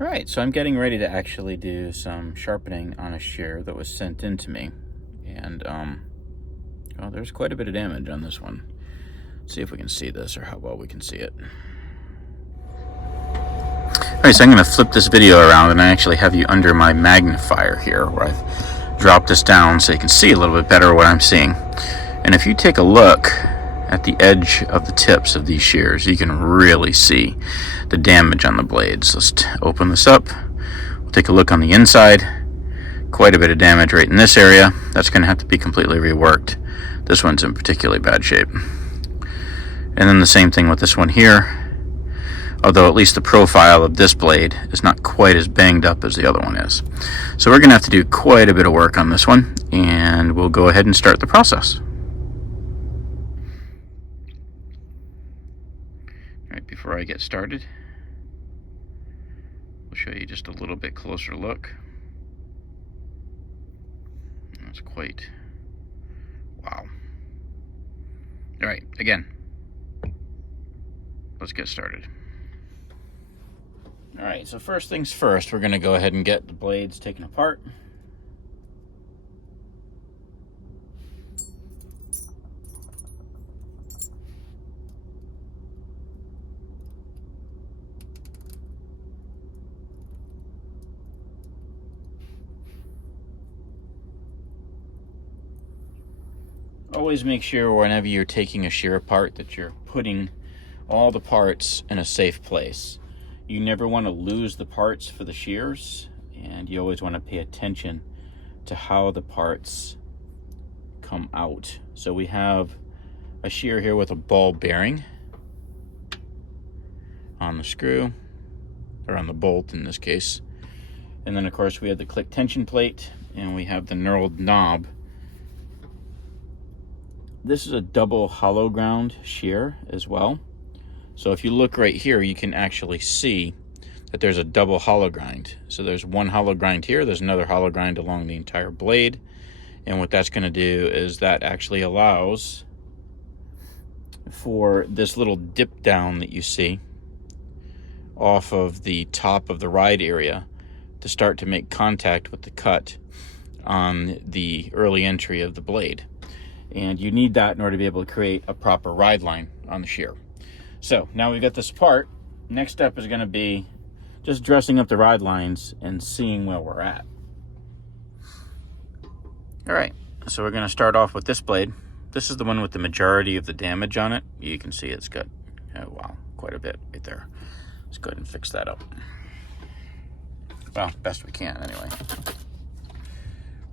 Alright, so I'm getting ready to actually do some sharpening on a shear that was sent in to me. And, well, there's quite a bit of damage on this one. Let's see if we can see this or how well we can see it. Alright, so I'm going to flip this video around and I actually have you under my magnifier here where I've dropped this down so you can see a little bit better what I'm seeing. And if you take a look at the edge of the tips of these shears, you can really see the damage on the blades. Let's open this up. We'll take a look on the inside. Quite a bit of damage right in this area. That's going to have to be completely reworked. This one's in particularly bad shape. And then the same thing with this one here, although at least the profile of this blade is not quite as banged up as the other one is. So we're going to have to do quite a bit of work on this one, and we'll go ahead and start the process. Right before I get started, we'll show you just a little bit closer look. That's quite, wow. All right, again, let's get started. All right, so first things first, we're gonna go ahead and get the blades taken apart. Always make sure whenever you're taking a shear apart that you're putting all the parts in a safe place. You never want to lose the parts for the shears, and you always want to pay attention to how the parts come out. So we have a shear here with a ball bearing on the screw, or on the bolt in this case. And then of course we have the click tension plate, and we have the knurled knob. This is a double hollow ground shear as well. So if you look right here, you can actually see that there's a double hollow grind. So there's one hollow grind here, there's another hollow grind along the entire blade. And what that's gonna do is that actually allows for this little dip down that you see off of the top of the ride area to start to make contact with the cut on the early entry of the blade. And you need that in order to be able to create a proper ride line on the shear. So now we've got this apart. Next step is going to be just dressing up the ride lines and seeing where we're at. All right, so we're going to start off with this blade. This is the one with the majority of the damage on it. You can see it's got, oh wow, quite a bit right there. Let's go ahead and fix that up. Well, best we can anyway.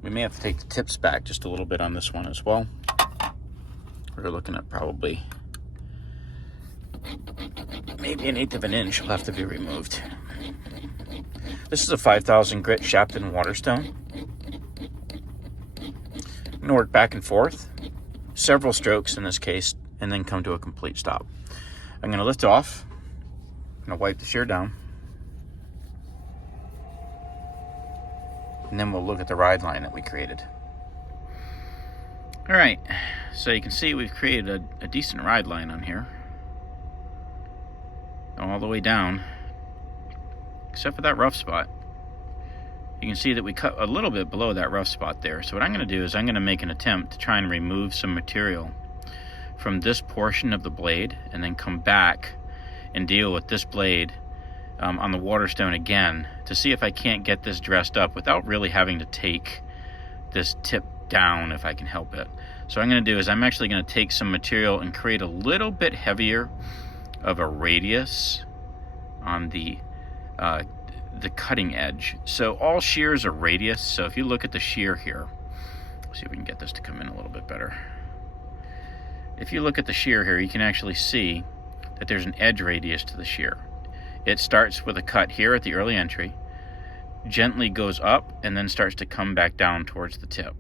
We may have to take the tips back just a little bit on this one as well. We're looking at probably maybe 1/8 of an inch will have to be removed. This is a 5,000 grit Sharpening waterstone. I'm going to work back and forth, several strokes in this case, and then come to a complete stop. I'm going to lift off. I'm going to wipe the shear down. And then we'll look at the ride line that we created. All right, so you can see we've created a decent ride line on here. All the way down, except for that rough spot. You can see that we cut a little bit below that rough spot there. So what I'm gonna do is I'm gonna make an attempt to try and remove some material from this portion of the blade and then come back and deal with this blade on the waterstone again to see if I can't get this dressed up without really having to take this tip down if I can help it. So what I'm going to do is I'm actually going to take some material and create a little bit heavier of a radius on the cutting edge. So all shears are radius. So if you look at the shear here, let's see if we can get this to come in a little bit better. If you look at the shear here, you can actually see that there's an edge radius to the shear. It starts with a cut here at the early entry, gently goes up, and then starts to come back down towards the tip.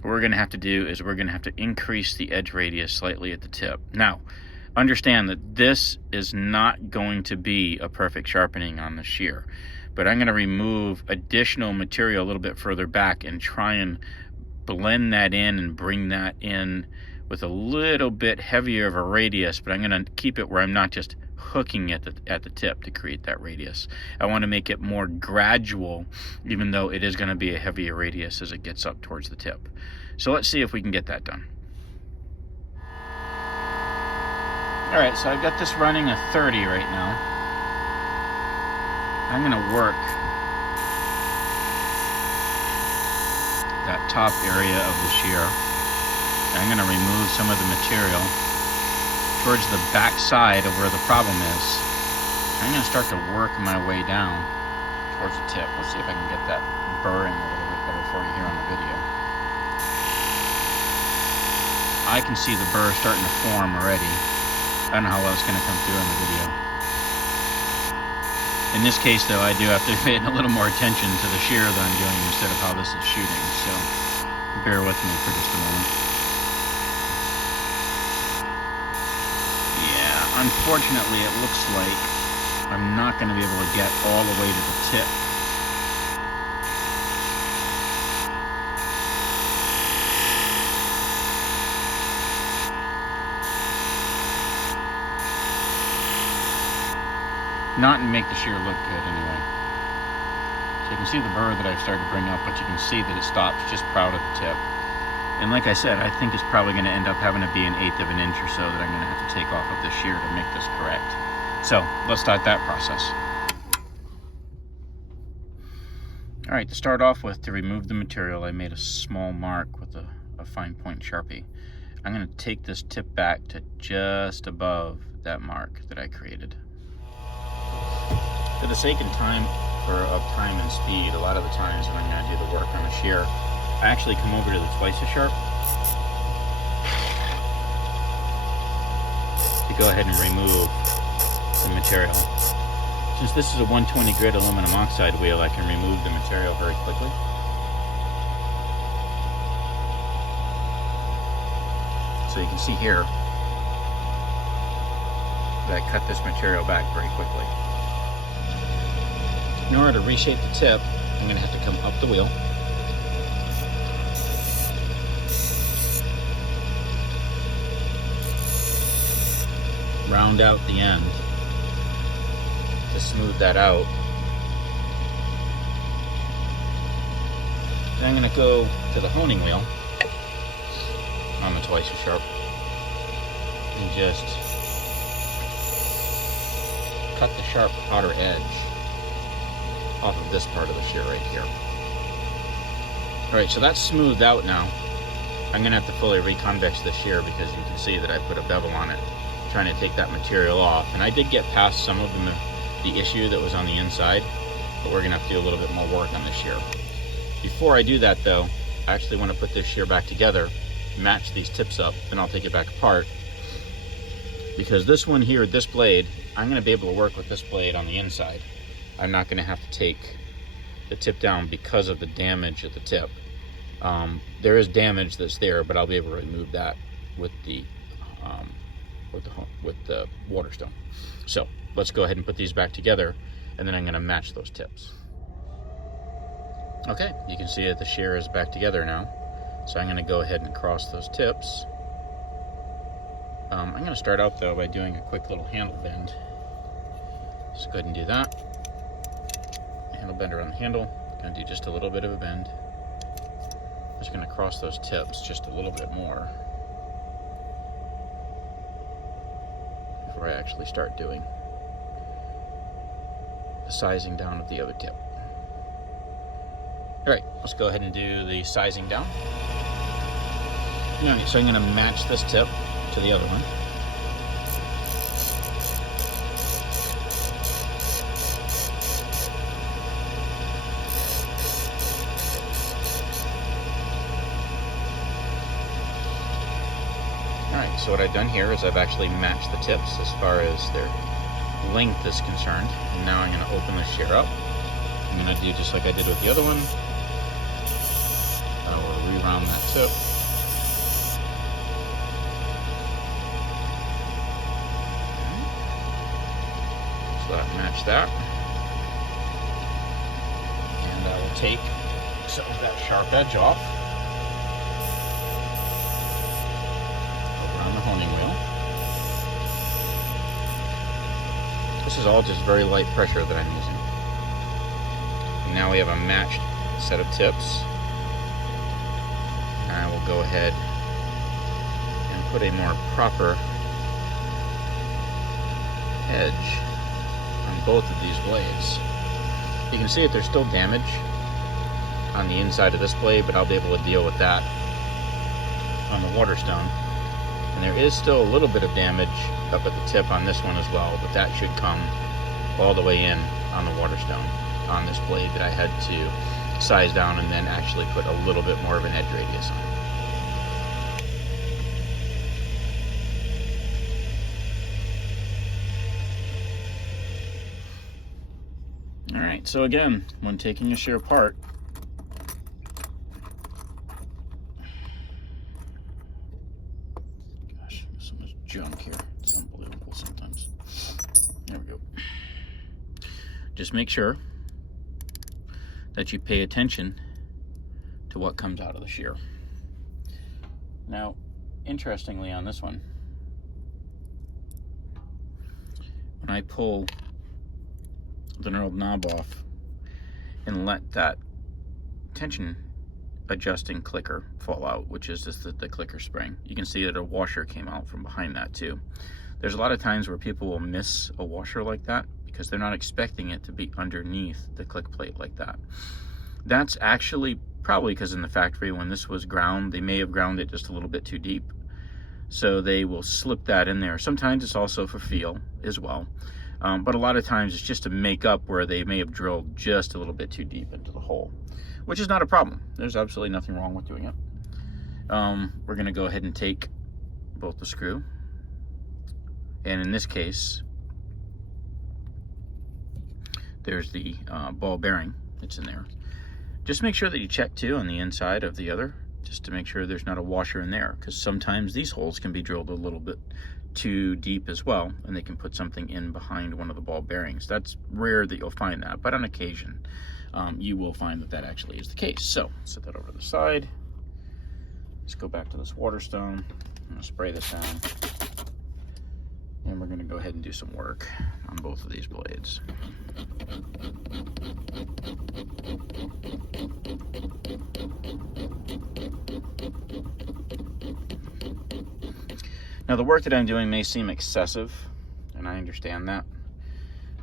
What we're going to have to do is we're going to have to increase the edge radius slightly at the tip. Now, understand that this is not going to be a perfect sharpening on the shear, but I'm going to remove additional material a little bit further back and try and blend that in and bring that in with a little bit heavier of a radius, but I'm going to keep it where I'm not just hooking at the tip to create that radius. I want to make it more gradual, even though it is going to be a heavier radius as it gets up towards the tip. So let's see if we can get that done. Alright, so I've got this running a 30 right now. I'm going to work that top area of the shear. I'm going to remove some of the material towards the back side of where the problem is. I'm going to start to work my way down towards the tip. Let's see if I can get that burring a little bit better for you here on the video. I can see the burr starting to form already. I don't know how well it's going to come through in the video. In this case, though, I do have to pay a little more attention to the shear that I'm doing instead of how this is shooting. So bear with me for just a moment. Unfortunately, it looks like I'm not going to be able to get all the way to the tip. Not and make the shear look good anyway. So you can see the burr that I've started to bring up, but you can see that it stops just proud of the tip. And like I said, I think it's probably going to end up having to be 1/8 of an inch or so that I'm going to have to take off of the shear to make this correct. So let's start that process. All right, to start off with, to remove the material, I made a small mark with a fine point Sharpie. I'm going to take this tip back to just above that mark that I created. For the sake of time and speed, a lot of the times when I'm going to do the work on a shear, I actually come over to the twice as sharp to go ahead and remove the material. Since this is a 120 grit aluminum oxide wheel, I can remove the material very quickly. So you can see here that I cut this material back very quickly. In order to reshape the tip, I'm going to have to come up the wheel. Round out the end to smooth that out. Then I'm going to go to the honing wheel on the twice as sharp and just cut the sharp outer edge off of this part of the shear right here. Alright, so that's smoothed out now. I'm going to have to fully reconvex the shear because you can see that I put a bevel on it, trying to take that material off. And I did get past some of the issue that was on the inside, but we're going to have to do a little bit more work on this shear. Before I do that though, I actually want to put this shear back together, match these tips up, then I'll take it back apart. Because this one here, this blade, I'm going to be able to work with this blade on the inside. I'm not going to have to take the tip down because of the damage at the tip. There is damage that's there, but I'll be able to remove that with the Waterstone. So let's go ahead and put these back together, and then I'm going to match those tips. Okay, you can see that the shear is back together now. So I'm going to go ahead and cross those tips. I'm going to start out though by doing a quick little handle bend. Just go ahead and do that. Handle bend around the handle. Going to do just a little bit of a bend. Just going to cross those tips just a little bit more before I actually start doing the sizing down of the other tip. Alright, let's go ahead and do the sizing down. Alright, so I'm going to match this tip to the other one. Alright, so what I've done here is I've actually matched the tips as far as their length is concerned. And now I'm going to open the shear up. I'm going to do just like I did with the other one. I will re-round that tip. So that matched that. And I will take some of that sharp edge off. Over on the honing wheel. This is all just very light pressure that I'm using. And now we have a matched set of tips. And I will go ahead and put a more proper edge on both of these blades. You can see that there's still damage on the inside of this blade, but I'll be able to deal with that on the Waterstone. And there is still a little bit of damage up at the tip on this one as well, but that should come all the way in on the Waterstone on this blade that I had to size down and then actually put a little bit more of an edge radius on. Alright, so again, when taking a shear apart, gosh, there's so much junk here. It's unbelievable sometimes. There we go. Just make sure that you pay attention to what comes out of the shear. Now, interestingly on this one, when I pull the knurled knob off and let that tension adjusting clicker fall out, which is just the clicker spring, you can see that a washer came out from behind that too. There's a lot of times where people will miss a washer like that because they're not expecting it to be underneath the click plate like that. That's actually probably because in the factory when this was ground, they may have ground it just a little bit too deep. So they will slip that in there. Sometimes it's also for feel as well. But a lot of times it's just to make up where they may have drilled just a little bit too deep into the hole, which is not a problem. There's absolutely nothing wrong with doing it. We're going to go ahead and take both the screw, and in this case, there's the ball bearing that's in there. Just make sure that you check too on the inside of the other, just to make sure there's not a washer in there, because sometimes these holes can be drilled a little bit too deep as well, and they can put something in behind one of the ball bearings. That's rare that you'll find that, but on occasion you will find that that actually is the case. So set that over to the side. Let's go back to this Waterstone. I'm going to spray this down, and we're going to go ahead and do some work on both of these blades. Now the work that I'm doing may seem excessive, and I understand that.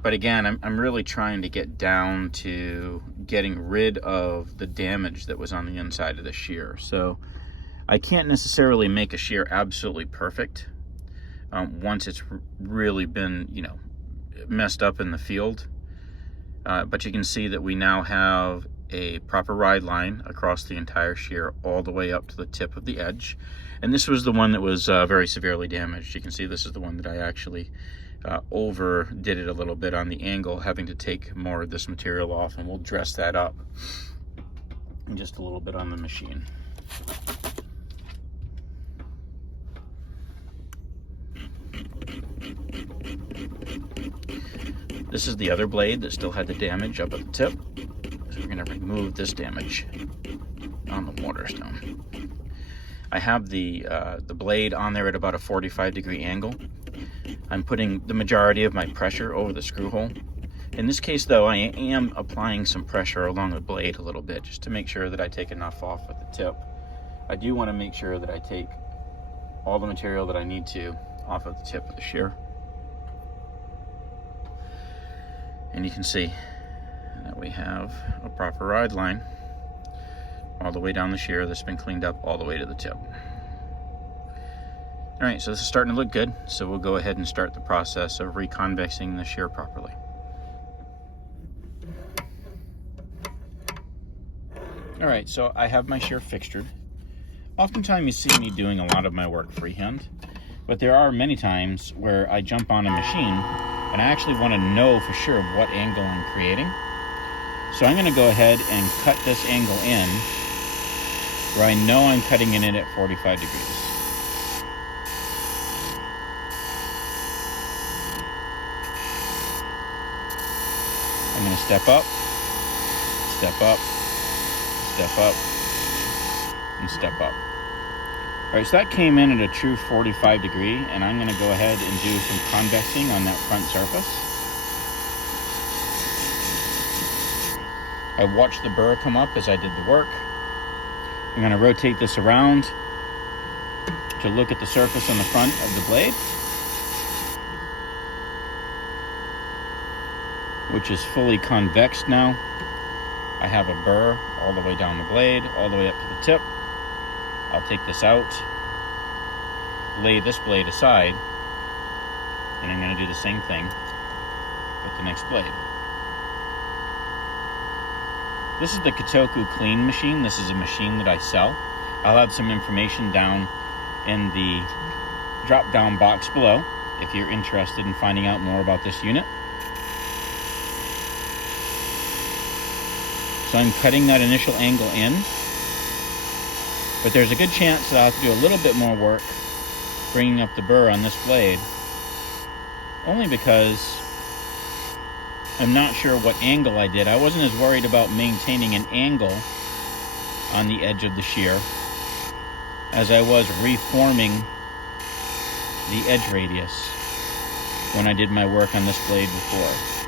But again, I'm really trying to get down to getting rid of the damage that was on the inside of the shear. So I can't necessarily make a shear absolutely perfect once it's really been, you know, messed up in the field. But you can see that we now have a proper ride line across the entire shear all the way up to the tip of the edge. And this was the one that was very severely damaged. You can see this is the one that I actually overdid it a little bit on the angle, having to take more of this material off, and we'll dress that up in just a little bit on the machine. This is the other blade that still had the damage up at the tip. So we're going to remove this damage on the Waterstone. I have the blade on there at about a 45-degree angle. I'm putting the majority of my pressure over the screw hole. In this case though, I am applying some pressure along the blade a little bit, just to make sure that I take enough off at the tip. I do want to make sure that I take all the material that I need to off of the tip of the shear. And you can see that we have a proper ride line all the way down the shear that's been cleaned up all the way to the tip. All right, so this is starting to look good, so we'll go ahead and start the process of reconvexing the shear properly. All right, so I have my shear fixtured. Oftentimes you see me doing a lot of my work freehand, but there are many times where I jump on a machine and I actually want to know for sure what angle I'm creating. So I'm going to go ahead and cut this angle in where I know I'm cutting it in at 45 degrees. I'm going to step up, step up, step up, and step up. All right, so that came in at a true 45 degree, and I'm going to go ahead and do some convexing on that front surface. I watched the burr come up as I did the work. I'm going to rotate this around to look at the surface on the front of the blade, which is fully convex now. I have a burr all the way down the blade, all the way up to the tip. I'll take this out, lay this blade aside, and I'm going to do the same thing with the next blade. This is the Kotoku Clean machine. This is a machine that I sell. I'll have some information down in the drop-down box below if you're interested in finding out more about this unit. So I'm cutting that initial angle in, but there's a good chance that I'll have to do a little bit more work bringing up the burr on this blade, only because I'm not sure what angle I did. I wasn't as worried about maintaining an angle on the edge of the shear as I was reforming the edge radius when I did my work on this blade before.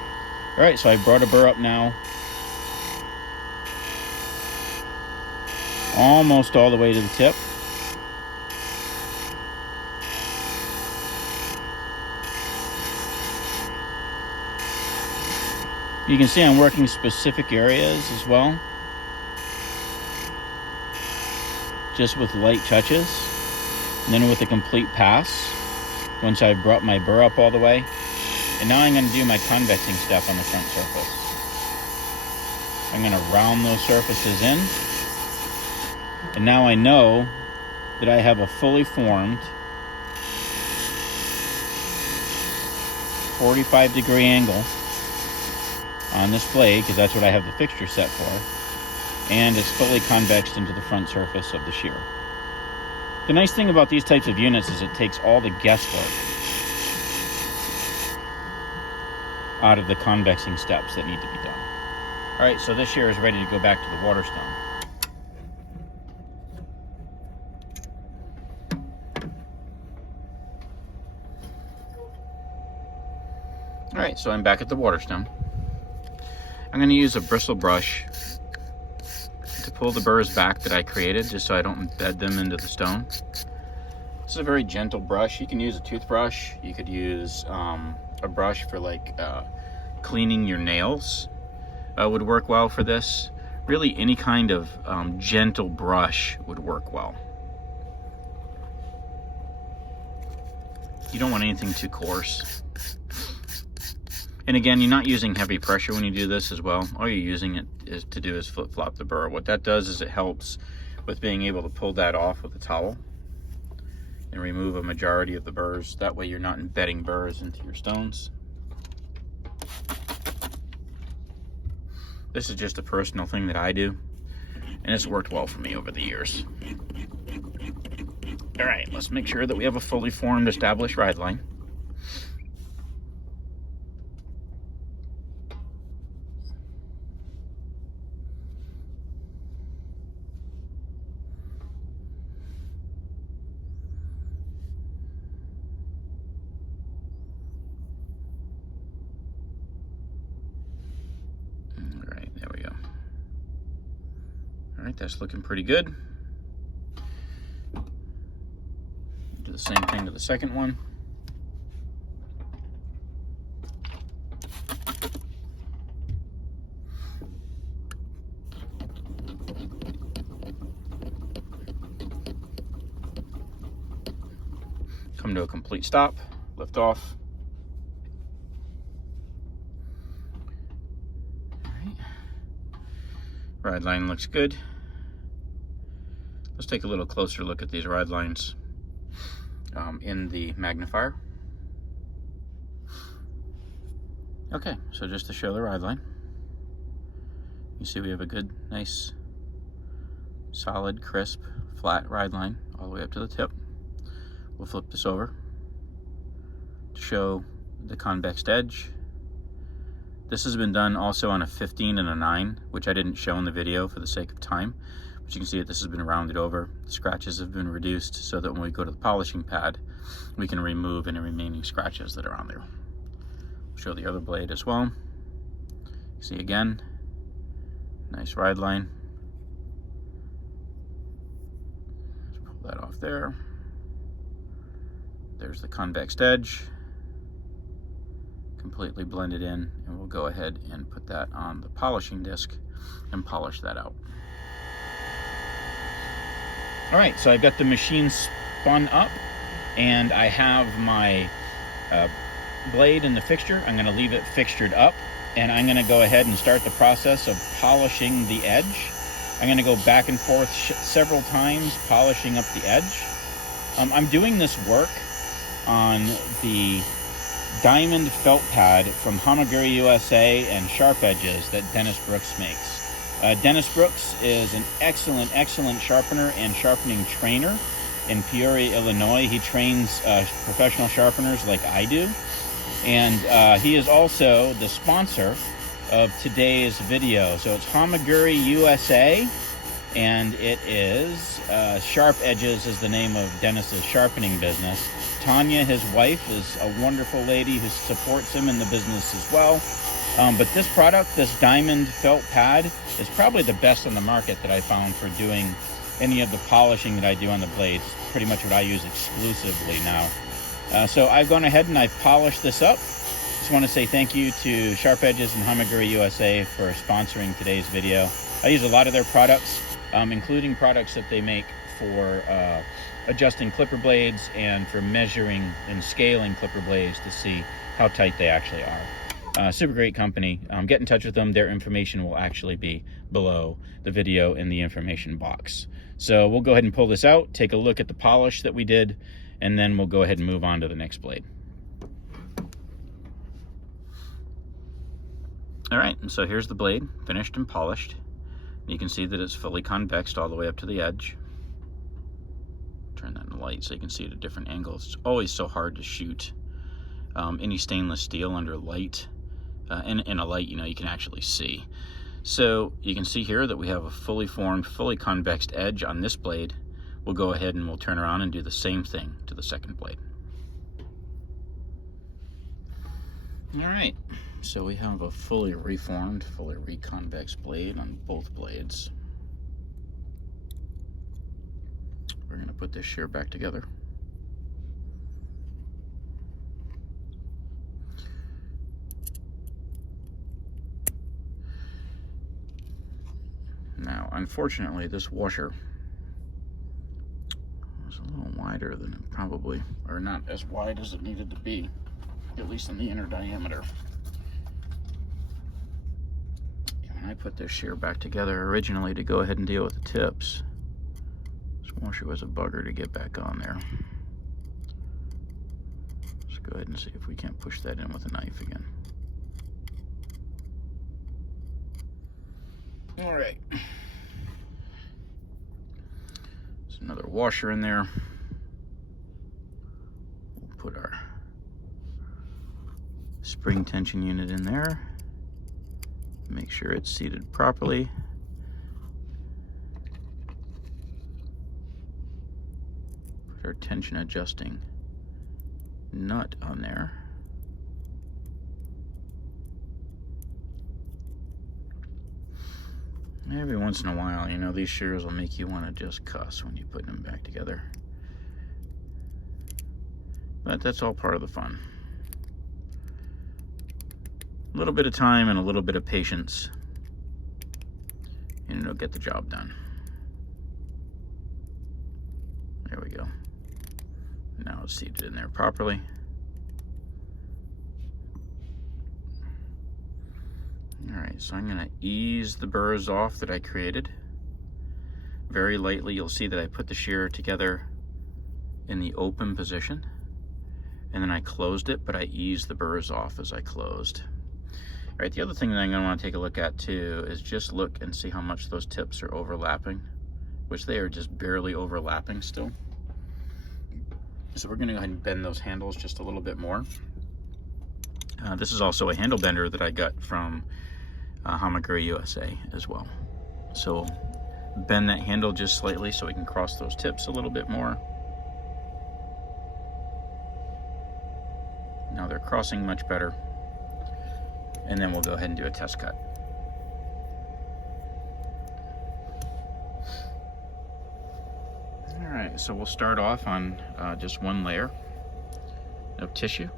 All right, so I brought a burr up now, almost all the way to the tip. You can see I'm working specific areas as well, just with light touches, and then with a complete pass once I brought my burr up all the way. And now I'm going to do my convexing step on the front surface. I'm going to round those surfaces in, and now I know that I have a fully formed 45-degree angle on this blade, because that's what I have the fixture set for, and it's fully convexed into the front surface of the shear. The nice thing about these types of units is it takes all the guesswork out of the convexing steps that need to be done. All right, so this shear is ready to go back to the Waterstone. All right, so I'm back at the Waterstone. I'm going to use a bristle brush to pull the burrs back that I created, just so I don't embed them into the stone. This is a very gentle brush. You can use a toothbrush. You could use a brush for like cleaning your nails. Would work well for this. Really, any kind of gentle brush would work well. You don't want anything too coarse. And again, you're not using heavy pressure when you do this as well. All you're using it is to do is flip-flop the burr. What that does is it helps with being able to pull that off with a towel and remove a majority of the burrs. That way you're not embedding burrs into your stones. This is just a personal thing that I do, and it's worked well for me over the years. All right, let's make sure that we have a fully formed, established ride line. All right, that's looking pretty good. Do the same thing to the second one. Come to a complete stop, lift off. All right. Ride line looks good. Let's take a little closer look at these ride lines in the magnifier. Okay, so just to show the ride line, you see we have a good, nice, solid, crisp, flat ride line all the way up to the tip. We'll flip this over to show the convexed edge. This has been done also on a 15 and a 9, which I didn't show in the video for the sake of time. But you can see that this has been rounded over. The scratches have been reduced so that when we go to the polishing pad, we can remove any remaining scratches that are on there. I'll show the other blade as well. You see again, Nice ride line. Let's pull that off there. There's the convexed edge, completely blended in, and we'll go ahead and put that on the polishing disc and polish that out. All right, so I've got the machine spun up, and I have my blade in the fixture. I'm going to leave it fixtured up, and I'm going to go ahead and start the process of polishing the edge. I'm going to go back and forth several times, polishing up the edge. I'm doing this work on the diamond felt pad from Hamaguri USA and Sharp Edges that Dennis Brooks makes. Dennis Brooks is an excellent sharpener and sharpening trainer in Peoria, Illinois. He trains professional sharpeners like I do. And he is also the sponsor of today's video. So it's Hamaguri USA, and it is Sharp Edges is the name of Dennis's sharpening business. Tanya, his wife, is a wonderful lady who supports him in the business as well. But this product, this diamond felt pad, is probably the best on the market that I found for doing any of the polishing that I do on the blades. Pretty much what I use exclusively now. So I've gone ahead and I've polished this up. Just want to say thank you to Sharp Edges and Hamaguri USA for sponsoring today's video. I use a lot of their products, including products that they make for adjusting clipper blades and for measuring and scaling clipper blades to see how tight they actually are. Super great company. Get in touch with them. Their information will actually be below the video in the information box. So we'll go ahead and pull this out, take a look at the polish that we did, and then we'll go ahead and move on to the next blade. All right, and so here's the blade, finished and polished. You can see that it's fully convexed all the way up to the edge. Turn that in the light so you can see it at different angles. It's always so hard to shoot any stainless steel under light. In a light, you can actually see. So you can see here that we have a fully formed, fully convexed edge on this blade. We'll go ahead and we'll turn around and do the same thing to the second blade. All right, so we have a fully reformed, fully reconvex blade on both blades. We're going to put this shear back together. Now, unfortunately, this washer was a little wider than it probably, or not as wide as it needed to be, at least in the inner diameter. When I put this shear back together originally to go ahead and deal with the tips, this washer was a bugger to get back on there. Let's go ahead and see if we can't push that in with a knife again. All right. There's another washer in there. We'll put our spring tension unit in there. Make sure it's seated properly. Put our tension adjusting nut on there. Every once in a while, these shears will make you want to just cuss when you put them back together. But that's all part of the fun. A little bit of time and a little bit of patience, and it'll get the job done. There we go. Now it's seated in there properly. Alright, so I'm going to ease the burrs off that I created. Very lightly, you'll see that I put the shear together in the open position. And then I closed it, but I eased the burrs off as I closed. Alright, the other thing that I'm going to want to take a look at too is just look and see how much those tips are overlapping, which they are just barely overlapping still. So we're going to go ahead and bend those handles just a little bit more. This is also a handle bender that I got from Hamaguri USA as well. So bend that handle just slightly so we can cross those tips a little bit more. Now they're crossing much better. And then we'll go ahead and do a test cut. Alright, so we'll start off on just one layer of tissue.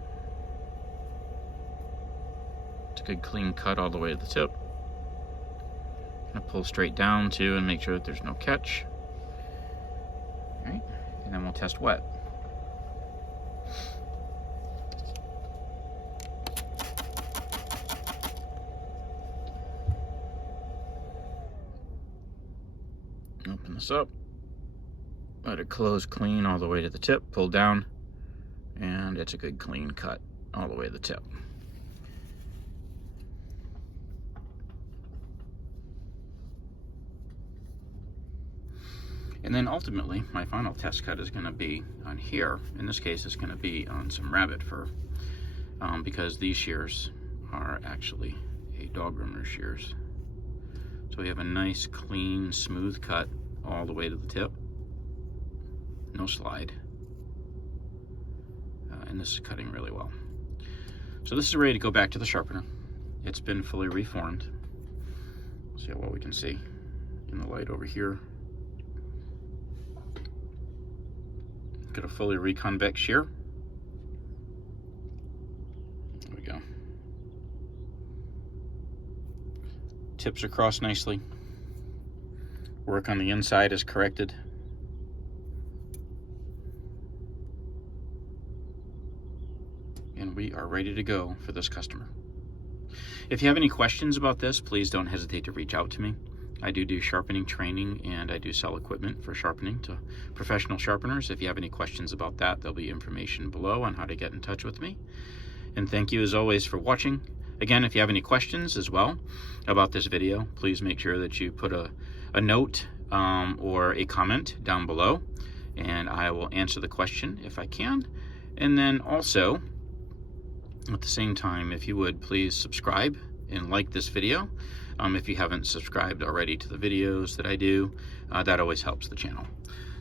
It's a good clean cut all the way to the tip. Gonna pull straight down too and make sure that there's no catch. Alright, and then we'll test wet. Open this up, let it close clean all the way to the tip, pull down, and it's a good clean cut all the way to the tip. And then ultimately, my final test cut is going to be on here. In this case, it's going to be on some rabbit fur, because these shears are actually a dog groomer shears. So we have a nice, clean, smooth cut all the way to the tip. No slide. And this is cutting really well. So this is ready to go back to the sharpener. It's been fully reformed. See how well we can see in the light over here. Got a fully reconvex shear. There we go. Tips across nicely. Work on the inside is corrected. And we are ready to go for this customer. If you have any questions about this, please don't hesitate to reach out to me. I do sharpening training, and I do sell equipment for sharpening to professional sharpeners. If you have any questions about that, there'll be information below on how to get in touch with me. And thank you as always for watching. Again, if you have any questions as well about this video, please make sure that you put a note or a comment down below, and I will answer the question if I can. And then also, at the same time, if you would please subscribe and like this video. If you haven't subscribed already to the videos that I do, that always helps the channel.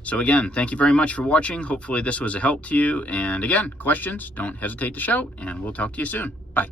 So again, thank you very much for watching. Hopefully this was a help to you. And again, questions, don't hesitate to shout, and we'll talk to you soon. Bye.